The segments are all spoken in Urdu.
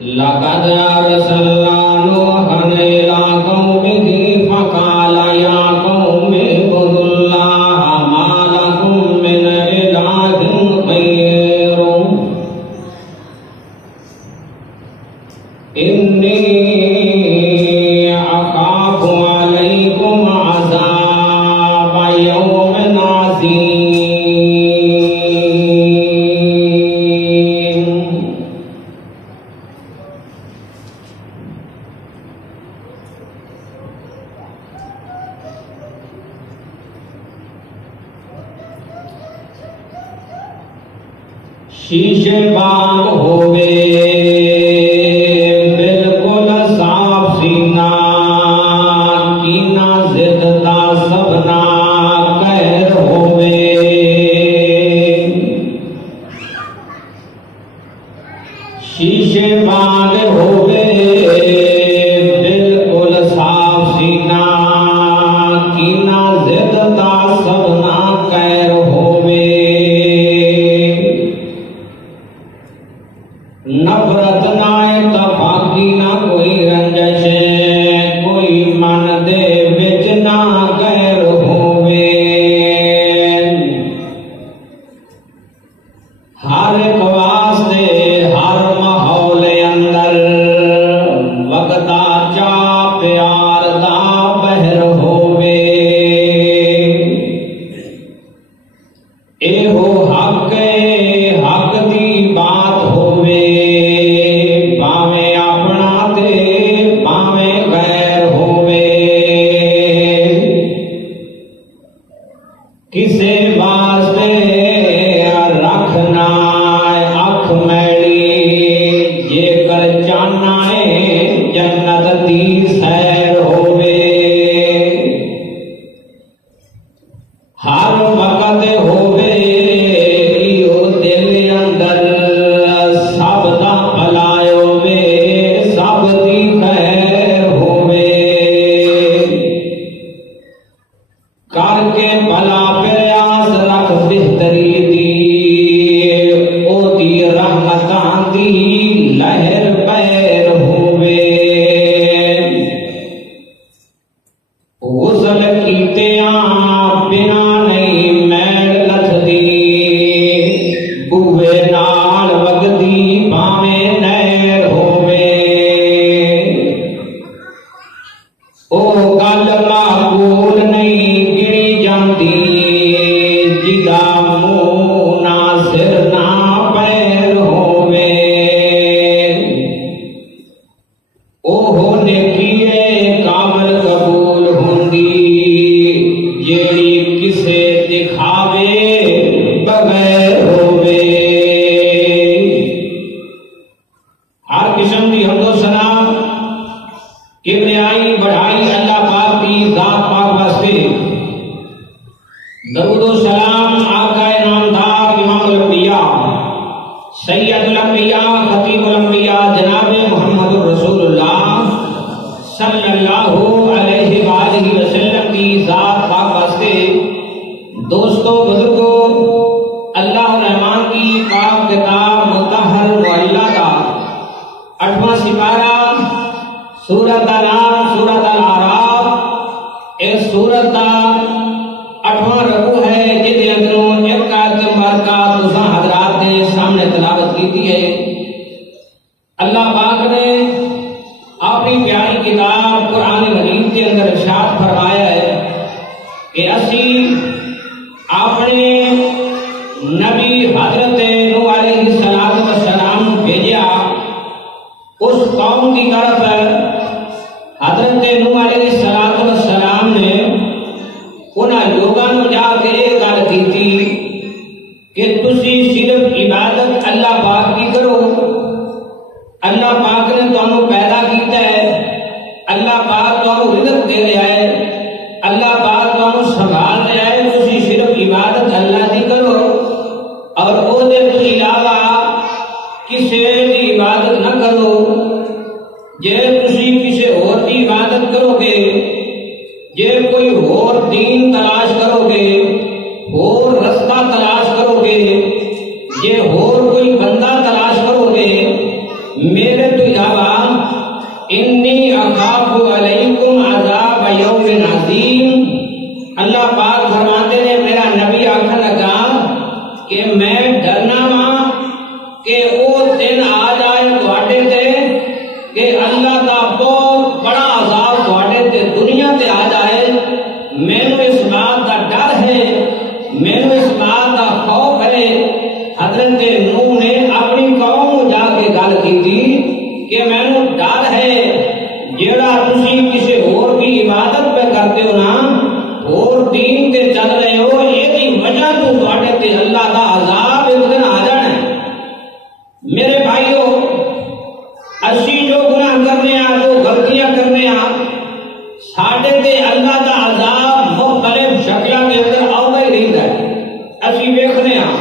لقد ارسلنا نوحا الى قومه فقال يا قوم اعبدوا الله ما لكم من اله غيره انی اخاف علیکم عذاب یوم عظیم۔ شیشے باغ ہوئے بالکل صاف سینہ، کینا ضد دا سبنا قہر ہوئے۔ شیشے باغ ہوئے بالکل صاف سینہ، کینا ضد دا سبنا قہر ہوئے۔ نفرت نہ اتفاقی نہ کوئی رنجش، کوئی من دے وچ نہ غیر ہووے۔ ہر ایک واسطے ہر ماحول اندر وقتا چا پیار دا بہر ہووے۔ ایہو حق حق دی بات ہووے، باویں اپنا تے باویں غیر ہووے۔ کسے واسطے رکھنا اکھ میڑی، جے کر چاہنا ہے جنت دی سیر ہووے۔ ہر وقت ہووے ایو دل اندر سب دا بھلا ہووے، سب دی خیر ہووے۔ کر کے بھلا پریاس رکھ بہتری دی، او دی رحمتاں دی لہر پیر ہووے۔ غسل کیتیاں بنا نہیں میل لتھدی، بوے نال وگدی بھاویں نہر ہووے۔ او گل معقول نہیں گری جاندی، جدا منہ نہ سر نہ پیر ہووے۔ اوہ نیکی کامل قبول ہوندی، جیڑی کسے دکھاوے بغیر ہووے۔ ہر قسم دی حمد و ثنا کبریائی بڑھائی اللہ پاک کی ذات پاک واسطے۔ درود و سلام آقا نامدار امام الانبیاء سید الانبیاء خطیب الانبیاء جناب محمد رسول اللہ صلی اللہ علیہ وآلہ وسلم کی ذات پاک واسطے۔ دوستو بزرگو، اللہ الرحمن کی پاک کتاب مطہر معلّہ کا 8واں سپارہ، سورۃ انعام، سورۃ الاعراف، اس سورت کا 8واں رکوع ہے، جس کے اندروں ایک آیت مبارکہ تساں حضرات نے سامنے تلاوت کی ہے۔ اللہ پاک نے اپنی پیاری کتاب قرآن حکیم کے اندر ارشاد فرمایا ہے کہ اسی اپنے نبی حضرت نوح علیہ السلام بھیجا اس قوم کی طرف۔ حضرت نوح علیہ السلام نے انہاں لوگاں نوں جا کے یہ گل کیتی کہ تسی صرف عبادت اللہ پاک کی کرو۔ اللہ پاک نے تانوں پیدا کیتا ہے، اللہ پاک تانوں رزق دے رہا ہے، اللہ پاک تانوں سنبھال رہا ہے، تسی صرف عبادت اللہ دی کرو اور او دے تو علاوہ کسے دی عبادت نہ کرو۔ جے تسی کسے اور دی عبادت کرو گے، جے کوئی اور دین تلاش کرو گے، اور رستہ تلاش کرو گے، جے اور کوئی بندہ تلاش کرو گے، میرے تو علاوہ انی اخاف علیکم عذاب یوم عظیم. اللہ پاک فرماتے نے میرا نبی آخر لگا کہ میں ڈرنا وا کہ وہ دن آ جائے تواڈے تے کہ اللہ دا بہت بڑا عذاب تواڈے تے دنیا تے آ جائے. مینوں اس بات دا ڈر ہے, مینوں اس بات دا خوف ہے. حضرت نوح نے اپنی قوم کو جا کے گل کی کہ مینوں ڈر ہے جیڑا تسی کسی اور کی عبادت پہ کرتے ہو نا, اور دین تے چل رہے ہو, یہ وجہ تو تواڈے تے اللہ دا عذاب ایک دن آ جانا ہے. میرے بھائیو, اسی جو گناہ کرنے ہاں, جو غلطیاں کرنے ہاں, ساڈے تے اللہ دا عذاب مختلف شکلاں دے اندر آؤندا ہی رہندا ہے. اسی ویکھنے ہاں,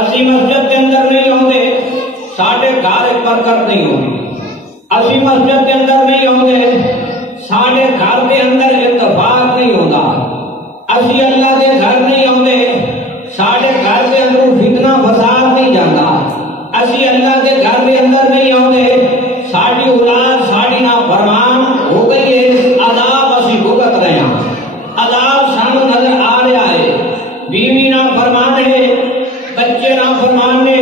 اسی مسجد کے اندر نہیں آؤندے, ساڈے گھر برکت نہیں ہوندی. اسی مسجد کے اندر نہیں آؤندے, ساڈے گھر کے اندر اتفاق نہیں ہوندا. اسی اللہ کے گھر نہیں آؤندے, ساڈے گھر کے اندر فتنہ فساد نہیں جاندا. اسی اللہ کے گھر کے اندر نہیں آؤندے, ساڈی اولاد ساڈی نافرمان ہو گئی ہے, عذاب اسی بھگت رہے ہیں. عذاب سانو نظر آ رہا ہے. بیوی نافرمان ہے, بچے نافرمان نے,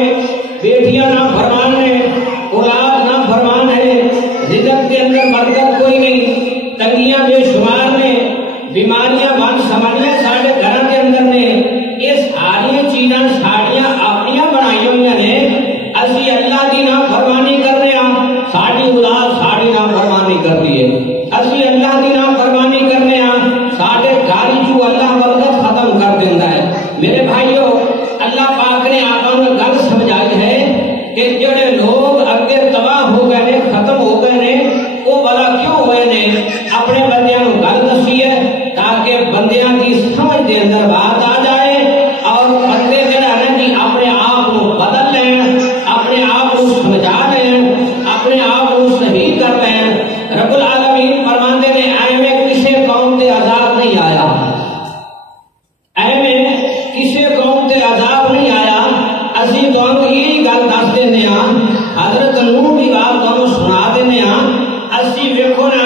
بیٹیاں نافرمان نے, اولاد نافرمان ہے. رزق کے اندر برکت کوئی نہیں, تنگیاں بے شمار نے, بیماریاں بن سمجھنے ساڈے گھر کے اندر نے. یہ ساری چیزاں ساڑیاں اپنیاں بنائی ہوئی نے. اسی اللہ کی نافرمانی کر رہے ہیں, ساڈی اولاد ساڑی نافرمانی کرتی ہے. اسی اللہ کی نافرمانی کر رہے ہیں, ساڈے گھر چوں اللہ برکت ختم کر دیتا ہے. میرے بھائیو, اللہ پاک نے آپ کو گل سمجھائی ہے کہ جڑے لوگ اگے تباہ ہو گئے نے, ختم ہو گئے نے, وہ بلا کیوں ہوئے نے. اپنے بندیاں کو گل دسی ہے تاکہ بندیاں کی سمجھ دے اندر بات آ جائے اور بندے جڑا ہے کہ اپنے آپ کو بدل لین, اپنے آپ کو سمجھا لین, اپنے آپ کو صحیح کر لین. رب العالمین فرماندے نے ایویں کسے قوم تے عذاب نہیں آیا, ایویں کسے قوم تے عذاب نہیں آیا. اسی تانوں یہی گل دس دینے ہاں, حضرت نوح کی بات تانوں سنا دینے ہاں. اسی ویکھو نا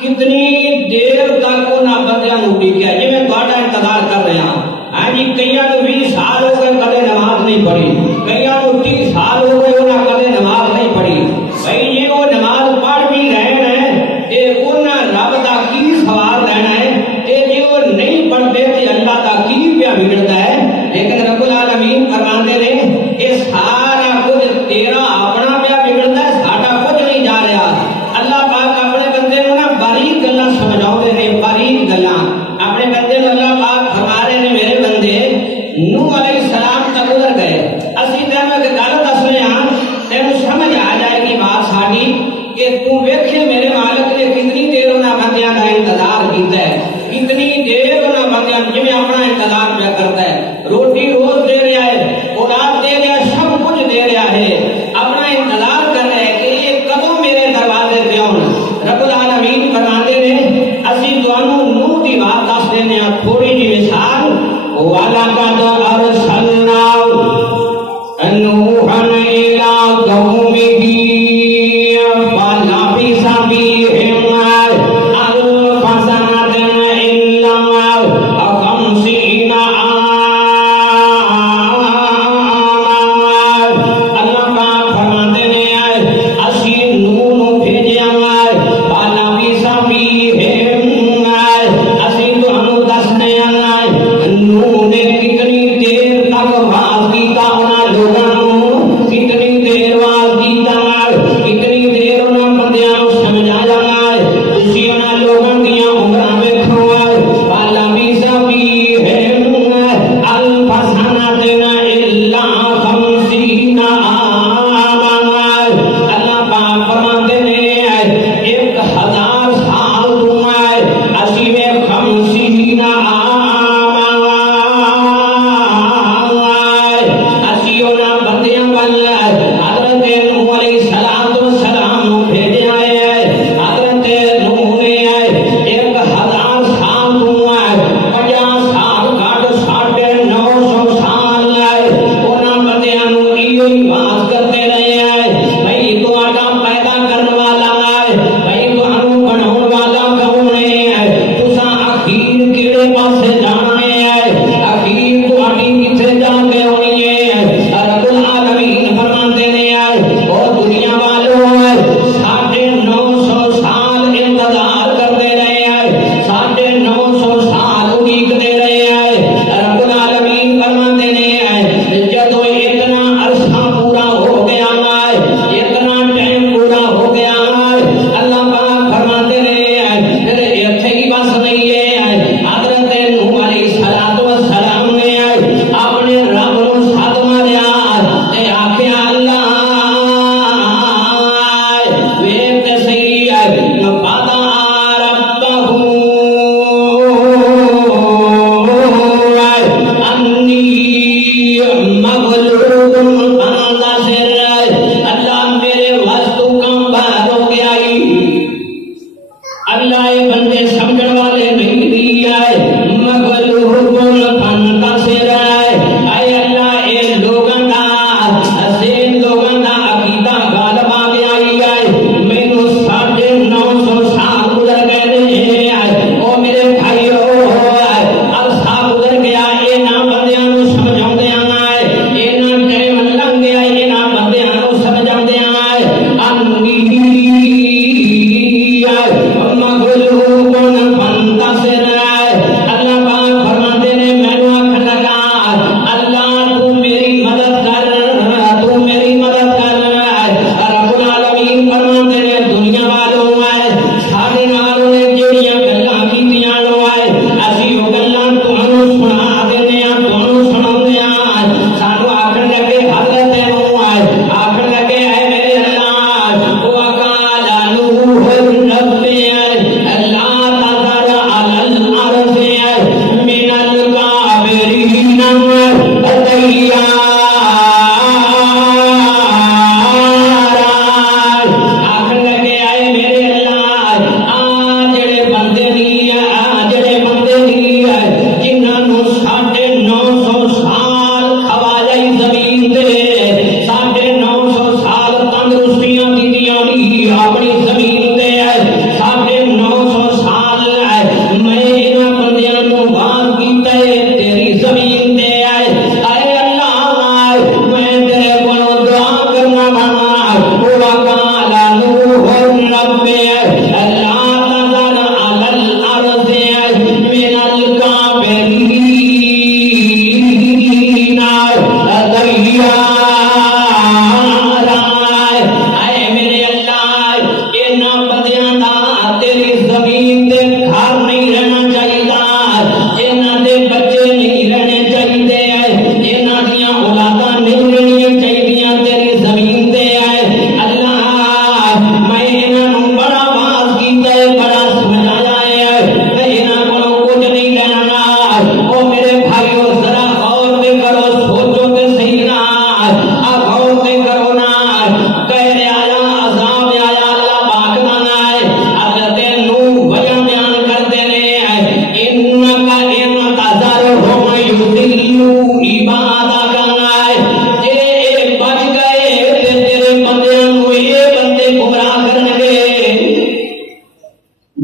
کتنی دیر تک انہاں بندیاں نوں ڈکیا, جی میں تہاڈا انتظار کر رہا ہاں. ہاں جی, کئیاں نوں 20 سال ہو گئے کدے نماز نہیں پڑھی, کئیاں نوں 30 سال ہو گئے انہاں کدے نماز نہیں پڑھی. بھائی جی وہ نماز پڑھ بھی رہے ہیں تے انہاں رب دا کی سوال لینا ہے, تے جی وہ نہیں پڑھتے تے اللہ دا کی پیا بگڑتا ہے. لیکن رب العالمین فرماندے نے یہ سارا کچھ تیرا اپنا پیا بگڑتا ہے, ساڈا کچھ نہیں جا رہا. اللہ پاک اپنے بندے نوں نا باریک گلاں سمجھاؤندے نے, باریک گلاں اپنے بندے نوں. اللہ پاک فرما رہے نے میرے بندے نوح علیہ السلام تک گزر گئے. اسی تینوں ایک گل دسنے ہاں, تینوں سمجھ آ جائے گی بات ساڈی کہ تو ویکھے میرے مالک نے کتنی دیر انہاں بندیاں دا انتظار کیتا ہے, کتنی دیر انہاں بندیاں جویں اپنا انتظار پیا کرتا ہے. روٹی روز دے رہا ہے, اولاد دے رہا ہے, سب کچھ دے رہا ہے, اپنا انتظار کر رہا ہے کہ یہ کدوں میرے دروازے پہ آؤں. رب العالمین فرماتے نے اسی تانوں نوح دی بات دس دینے ہاں, تھوڑی جی مثال. وَلَقَدْ أَرْسَلْنَا نُوحًا إِلَىٰ قَوْمِهِ فَلَبِثَ فِيهِمْ أَلْفَ سَنَةٍ إِلَّا 50 عَامًا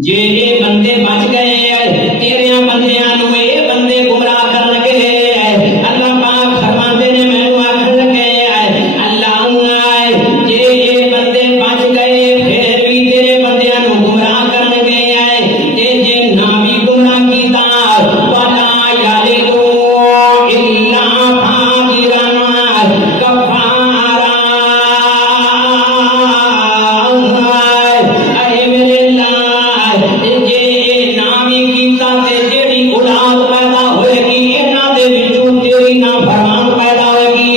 جے اے بندے بچ گئے تیرے بندیاں نو اے بندے گمراہ کرن گے اللہ پاک فرماندے نے مینوں آکھن لگے اللہ جے اے بندے بچ گئے پھر بھی تیرے بندیاں نو گمراہ کرن گے تے جے نہ بھی گمراہ کیتا ولا یالدو الا فاجرا کفارا اے میرے اللہ جے نہ بھی کیتا تے جیڑی اولاد پیدا ہوئے گی انہاں دے وچوں تیری نافرمان پیدا ہوئے گی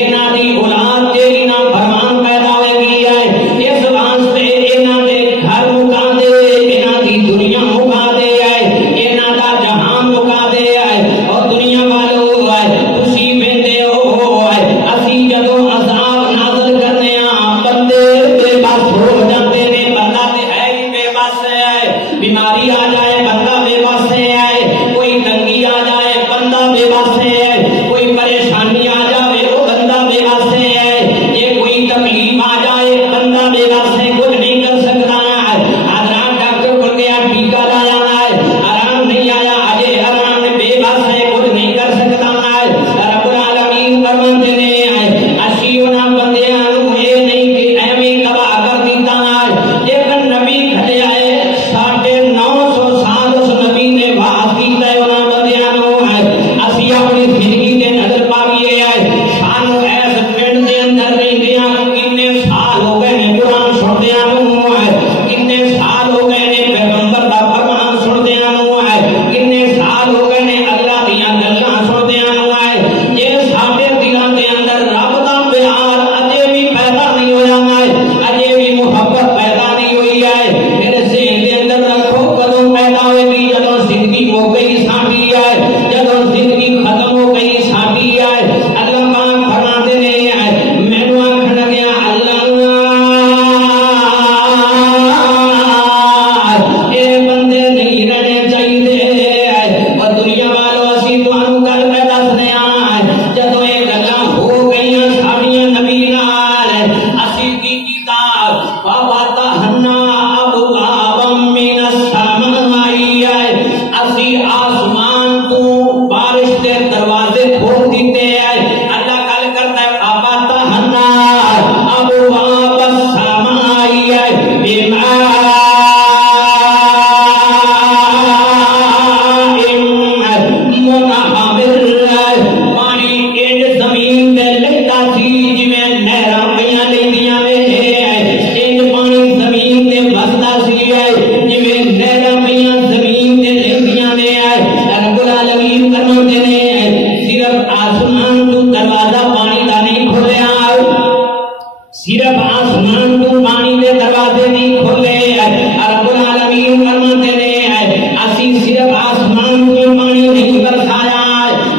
انہاں دی اولاد تیری نافرمان پیدا ہوئے گی اس واسطے انہاں دے گھر مکا دے انہاں دی دنیا مکا دے انہاں دا جہان مکا دے اور دنیا والو تسی ویندے ہو اسی جدوں عذاب نازل کرنے بندے بے بس ہو جاندے نے بندہ تے ہے ہی بے بس بیماری آ جائے بندہ بے بس ہے کوئی تنگی آ جائے بندہ بے بس ہے کوئی پریشانی آ جائے وہ بندہ بے بس ہے یہ کوئی تکلیف آ جائے بندہ بے بس ہے کچھ نہیں کر سکتا حضرات ڈاکٹر کو گیا ٹیکہ لایا آرام نہیں آیا اجے آرام بے بس ہے کچھ نہیں کر سکتا رب العالمین فرماتے نے اسی انہاں بندیاں نو اے نہیں کہ ایویں تباہ کر دیتا لیکن نبی کھڑے آئے 950 سال اس نبی نے واز کیتا ہے انہاں بندیاں نو اسی اپنی زندگی دے نظر پاویے سانو ایس پنڈ دے اندر رہندیاں کتنے سال ہو گئے نے قرآن سندیاں نو کتنے سال ہو گئے نے پیغمبر دا فرمان سندیاں نو کتنے سال ہو گئے نے اللہ دیاں گلاں سندیاں نو جے ساڈے دلاں دے اندر رب دا پیار اجے بھی پیدا نہیں ہویا اجے بھی محبت پیدا نہیں ہوئی ہے میرے ذہن دے اندر رکھو کدوں پیدا ہوئے گی جدوں زندگی ہو گئی ساڈی جدوں زندگی ختم ہو گئی ساڈی اللہ پاک فرماتے نے مینوں آکھن لگیا اے بندے نہیں رہنے چاہیے اور دنیا والوں اسی تانوں گل پہ دسنے جدوں یہ گلاں ہو گئیاں ساڈیاں نبی نال اسی کی کیتا وَفَتَحْنَا أَبْوَابًا مِّنَ السَّمَاءِ اسی آسمان تو بارش کے دروازے کھول دیتے ہیں اللہ گل کرتا ہے وَفَتَحْنَا أَبْوَابَ السَّمَاءِ بِمَاءٍ منہمر پانی انج زمین دے لگدا سی جویں نہراں پیاں لیندیاں نے انج پانی زمین تے وسدا سی جویں نہراں پیاں زمین تے لیندیاں نے رب العالمین فرماتے نے صرف آسمان تو دروازہ پانی دا نہیں کھولیا صرف آسمان تو پانی دے دروازے نہیں کھولے رب العالمین فرماتے نے اسی صرف آسمان تو پانی نہیں برسایا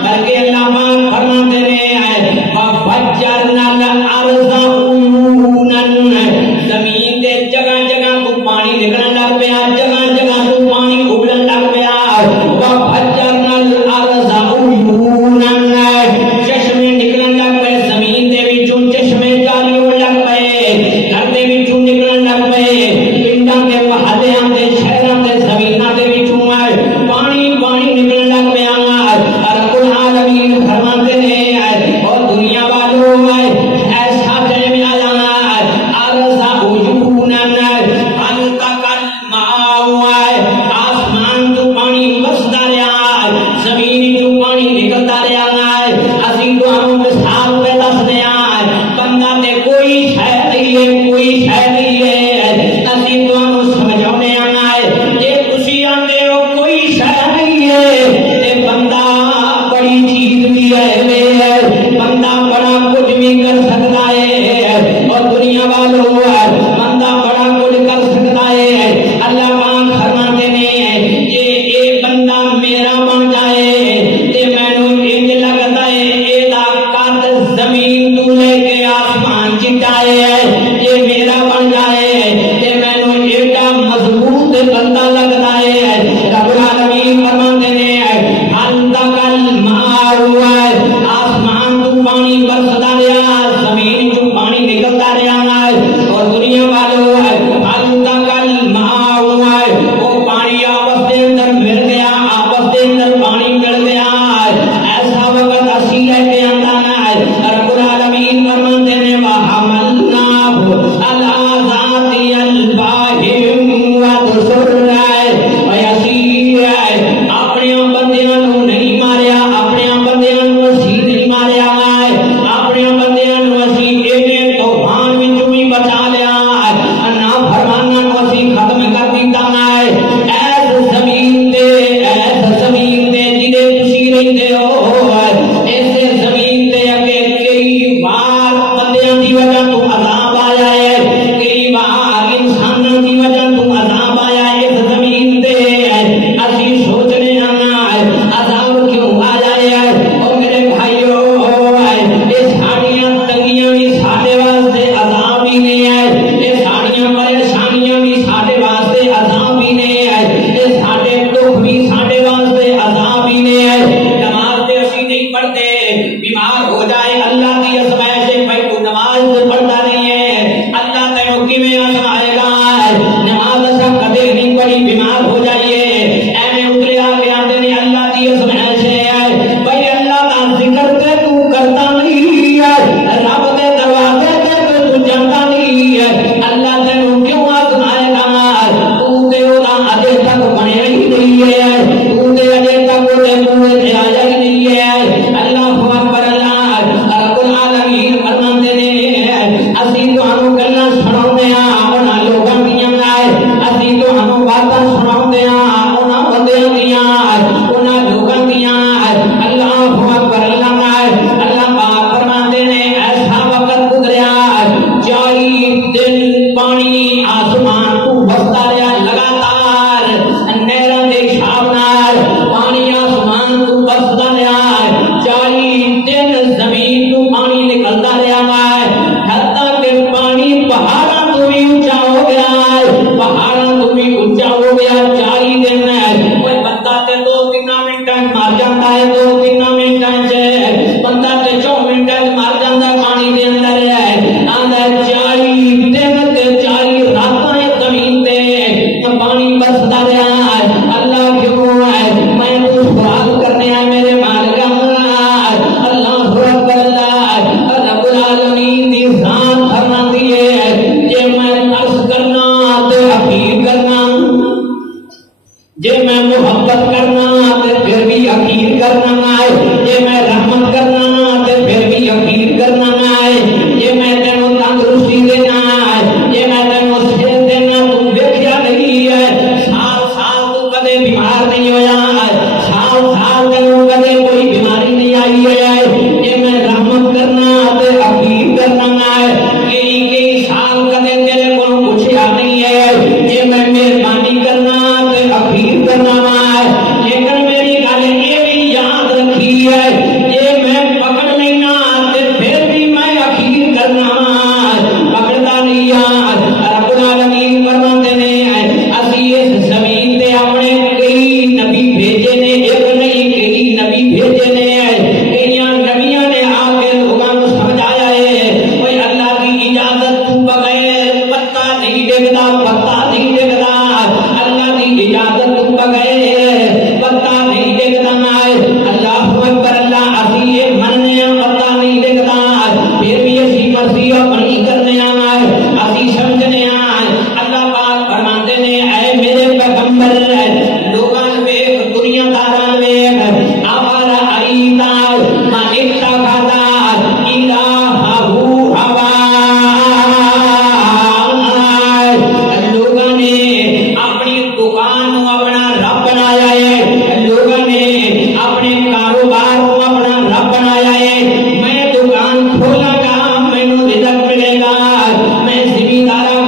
بلکہ اللہ پاک فرماتے نے وَفَجَّرْنَا الْأَرْضَ عُيُونًا زمین دے جگہ جگہ تو پانی نکلن لگ پیا جگہ جگہ تو پانی ابلن لگ پیا وَفَجَّرْنَا الْأَرْضَ عُيُونًا چشمے نکلن لگ پے زمین دے وچوں چشمے جاری ہون لگ پے گھر دے وچوں نکلن لگ پے پنڈاں دے محلیاں دے شہراں دے زمیناں دے وچوں پانی پانی نکلن لگ پیا رب العالمین فرماتے نے اور دنیا والوں ایسا ٹائم آیا ارضا عیونا التقى الماء آسمان تو پانی برسدا رہیا زمین تو پانی نکلدا رہیا اسی تانوں مثال پہ دسدے بندہ تے کوئی شے نہیں ہے کوئی شے نہیں ہے اسی تانوں سمجھاونے جے تسی آندے ہو کوئی شے نہیں ہے تے بندہ بڑی چیز بھی ہے بندہ بڑا کچھ بھی کر سکتا ہے اور دنیا والوں بندہ بڑا کچھ کر سکتا ہے اللہ پاک فرماتے نے جے اے بندہ میرا بن جائے تے مینوں انج لگتا ہے اے دا قد زمین تو لے کے آسمان چٹا ہے جے میرا بن جائے تے مینوں ایڈا مضبوط بندہ لگتا ہے رب العالمین فرماتے نے التقى الماء آسمان تو پانی برسدا رہیا زمین تو پانی نکلدا رہیا اور دنیا والوں التقى الماء یہ ساڑیاں پریشانیاں بھی ساڈے واسطے عذاب ہی نے، یہ ساڈے دکھ بھی ساڈے واسطے عذاب ہی نے۔ نماز تے اسی نہیں پڑھتے، بیمار ہو جائے اللہ کی آزمائش ہے، بھائی تو نماز پڑھتا نہیں ہے، اللہ تینوں کیویں آزمائے گا؟ نماز اساں کدے نہیں پڑھی، بیمار ہو جائیے ایویں اتلے آ کے آندے نے اللہ کی آزمائش ہے۔ بھائی اللہ کا ذکر تے تو کرتا نہیں ہے، رب دے دروازے تے تو جانتا نہیں ہے، اللہ تینوں کیوں آزمائے گا؟ تو تے اودا اجے تک بنیا ہی نہیں ہے، تو تے اجے تک اودے منہ تے آیا ہی نہیں ہے۔ اللہ اکبر، اللہ رب العالمین فرماندے نے اسی تانوں گلاں سناوندے ہاں انہاں لوکاں دیاں، اسی تانوں باتاں سناوندے ہاں انہاں بندیاں دیاں، انہاں لوکاں دیاں۔ اللہ اکبر، اللہ پاک فرماندے نے ایسا وقت گزریا 40 دن پانی آسمان تو وسدا رہیا لگاتار، نہراں دے حساب نال پانی آسمان تو وسدا رہیا، 40 دن زمین تو پانی نکلدا رہیا ہے، حتیٰ کہ پانی پہاڑاں تو بھی اونچا ہو گیا ہے، پہاڑاں تو بھی اونچا ہو گیا 40 دن۔ کوئی بندہ تے 2-3 منٹاں مر جاندا ہے، 2-3 منٹاں بندہ تے 4 منٹاں مر جاندا پانی دے اندر ہے، آندا 40 دن تے 40 راتاں زمین تے پانی برسدا رہیا ہے۔ اللہ کیوں ہے؟ میں تو سوال کرنے آ میرے مالک اللہ اکبر، اللہ رب العالمین دی ذات فرماندی ہے جے میں ترس کرنا تے حقیر کرنا، جے میں محبت کرنا تے پھر بھی حقیر کرنا ہے، جے میں رحمت کرنا تے پھر بھی حقیر کرنا ہے، جے میں تینوں تندرستی دینا ہے، جے میں تینوں صحت دینا تو ویکھیا نہیں ہے، سال سال تو کدے بیمار نہیں ہویا، سال سال تینوں کدے کوئی بیماری نہیں آئی ہے، جے میں رحمت کرنا تے حقیر کرنا ہے، کئی سال کدے تیرے کو پوچھیا نہیں ہے، جے میں مہربانی کرنا تے حقیر کرنا ہے، لیکن میری گل یہ بھی یاد رکھی ہے جے میں پکڑ لینا تے پھر بھی میں حقیر کرنا، پکڑتا نہیں رب العالمین فرماندے نے اسی اس زمین تے اپنے کئی نبی بھیجے نے، ایک نہیں کئی نبی بھیجے نے، کئی نبیاں نے آ کے لوگوں کو سمجھایا ہے کوئی اللہ کی اجازت تو بغیر پتا نہیں ڈگدا، پتا نہیں ڈگدا، اللہ کی اجازت تو بغیر پتا نہیں ڈگدا۔ اللہ اکبر، اللہ اسی یہ مننے پتا نہیں ڈگدا، پھر بھی اسی مسیح اپنی کرنے اسی سمجھنے۔ اللہ پاک فرماندے نے اے میرے پیغمبر لوگاں ویکھ، دنیا داراں ویکھ، آوارا آئیتا ما اتخذا الہہ ہوا، لوگاں نے اپنی دکان کو اپنا رب بنایا ہے، لوگوں نے اپنے کاروبار کو اپنا رب بنایا ہے، میں دکان کھولا گا مینوں رزق ملے گا، میں زمیندارا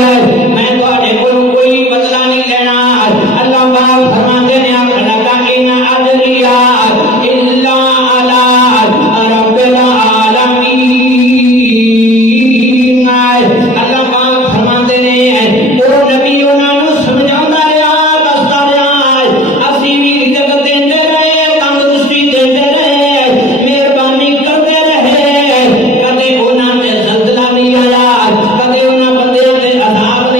ہے میں تھوڑے کو کوئی بدلہ نہیں لینا اللہ پاک فرماتے ہیں اپنا کا ان اجریا الا علی رب العالمین اللہ پاک فرماتے ہیں وہ نبی انہاں نو سمجھاوندا رہیا دسدا رہیا اسی بھی رزق دیندے رہے تندرستی دیندے رہے مہربانی کردے رہے کدی انہاں تے زلزلہ نہیں آیا کدی انہاں بندیاں تے عذاب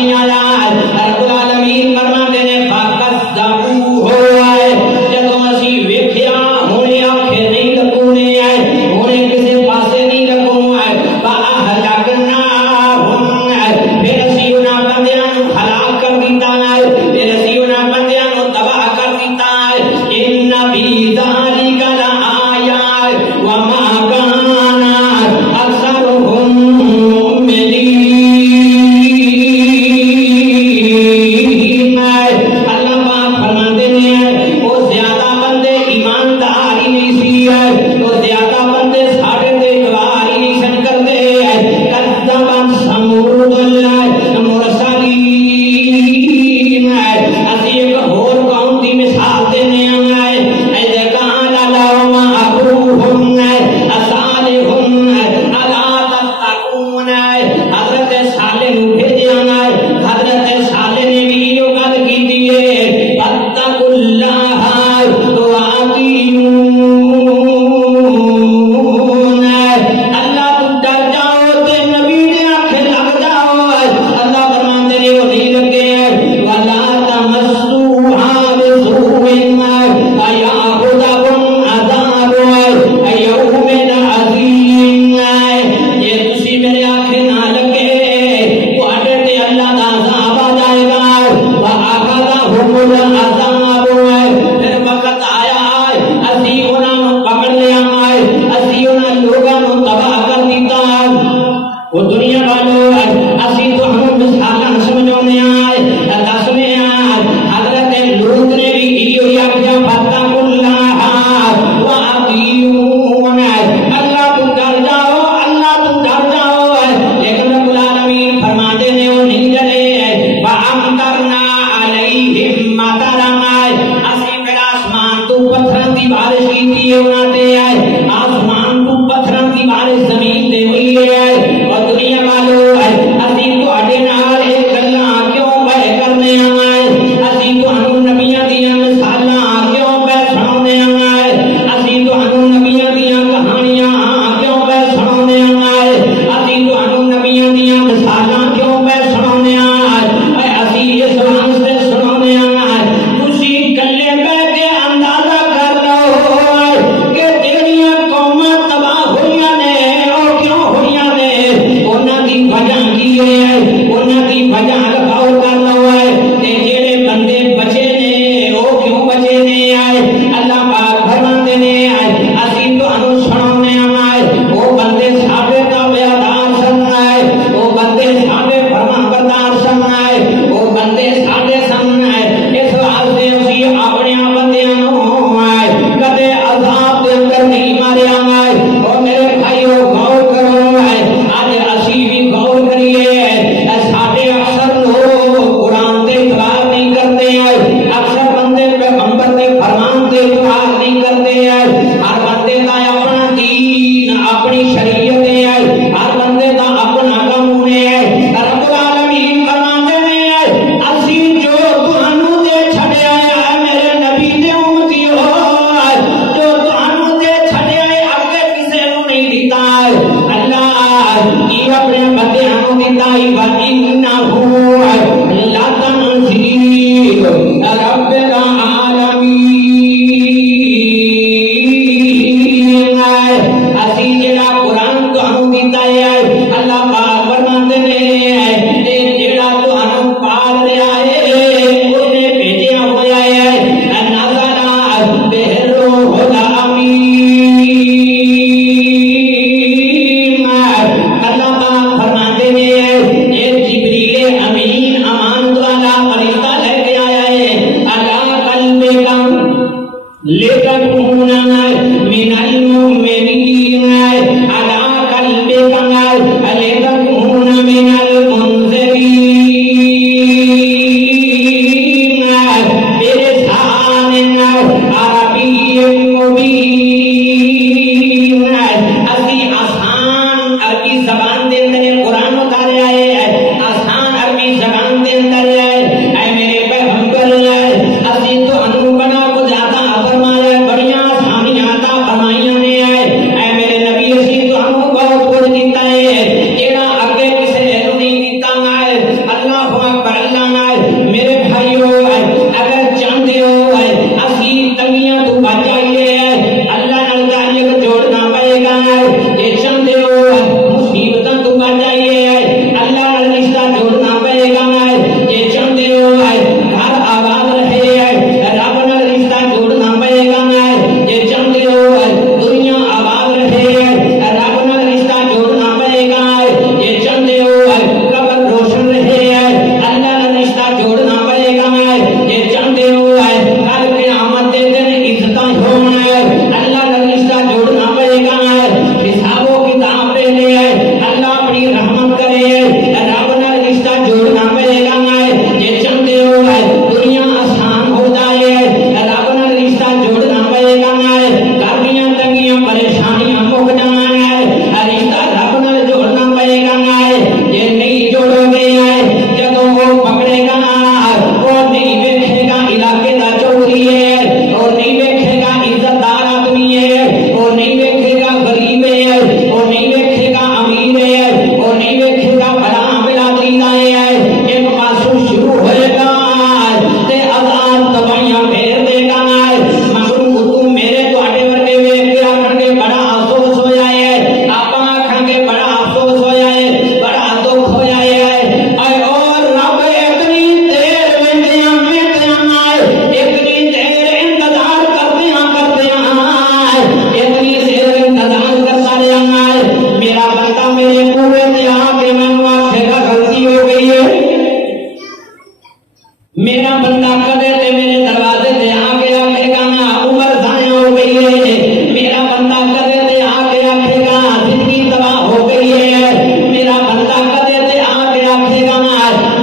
میرا بندہ کدے تے میرے دروازے تے آ کے آکھے گا عمر ضائع ہو گئی ہے، میرا بندہ کدے تے آ کے آکھے گا زندگی تباہ ہو گئی ہے، میرا بندہ کدے تے آ کے آکھے گا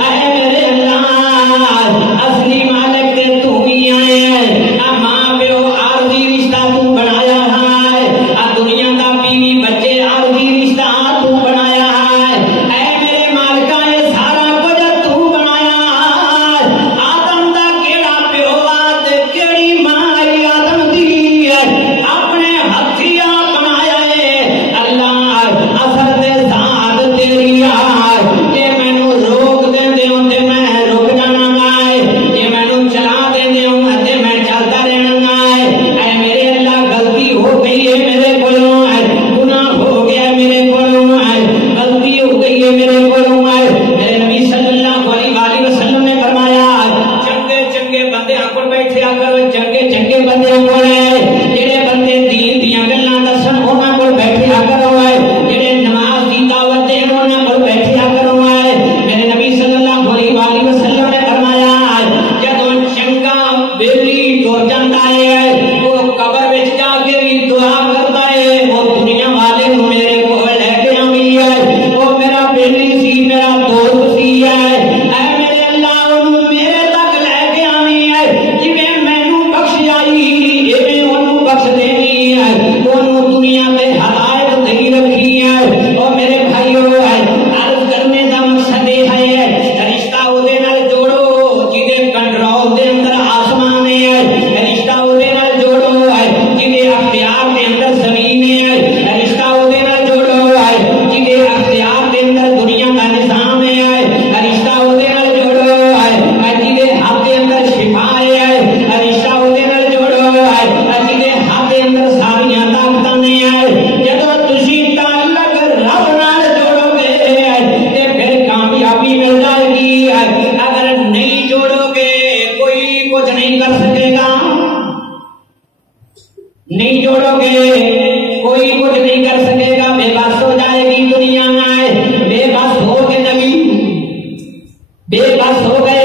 اے میرے اللہ اصلی مالک تے تو ہی ہے، ماں پیو عارضی رشتہ تو بنایا ہے، دنیا دا بیوی بچے عارضی رشتہ تو بنایا ہے، اے میرے مالکا یہ سارا کچھ تو بنایا ہے، آدم دا کیڑا پیو تے کیڑی ماں آدم دی اپنے ہتھی بنایا ہے، اللہ اثر دے ذات تیری ہے، جے مینوں روک دے ہوں تے میں رک جانا گا، جے مینوں چلا دے ہوں تے میں چلتا رہنا گا، اے میرے اللہ غلطی ہو گئی ہے میرے کولوں، گناہ ہو گیا میرے کولوں، غلطی ہو گئی ہے میرے کولوں، میرے نبی صلی اللہ علیہ وسلم نے فرمایا چنگے چنگے بندیاں کول بیٹھیا کرو، چنگے چنگے بندیاں کول جڑے بندے دین دیاں گلاں دسن انہاں کول بیٹھیا کرو، جڑے نماز دی دعوت دین انہاں کول بیٹھیا کرو، میرے نبی صلی اللہ علیہ وسلم نے فرمایا جدوں چنگا بیلی ٹر جاندا ہے وہ قبر وچ جا کے بھی دعا کردا ہے، وہ دنیا والے نوں میرے کول لے کے آوی ہے، وہ میرا بیلی سی میرا دوست سی ہے، اے میرے اللہ انہوں میرے تک لے کے آوی ہے، جویں مینوں بخش آئی ایویں انہوں بخش دینی ہے، انہوں دنیا تے ہدایت دے رکھی ہے، او میرے بھائیو عرض کرنے دا مقصد یہ ہے رشتہ او دے نال جوڑو جدے کنٹرول دے اندر آسمان ہے، رشتہ او دے نال جوڑو جدے اختیار دے اندر زمین ہے، رشتہ او دے نال جوڑو جدے اختیار دے اندر دنیا کا نظام ہے، رشتہ او دے نال جوڑو جدے ہاتھ دے اندر شفا ہے، رشتہ او دے نال جوڑو جدے ہاتھ دے اندر ساریاں طاقتاں ہیں، جدوں تسی تعلق رب نال جوڑو گے تے پھر کامیابی مل جائے گی، اگر نہیں جوڑو گے کوئی کچھ نہیں کر سکے گا، نہیں جوڑو گے کوئی کچھ نہیں کر سکے گا، بے بس ہو جائے گی دنیا میں، بے بس ہو کے نبی بے بس ہو گئے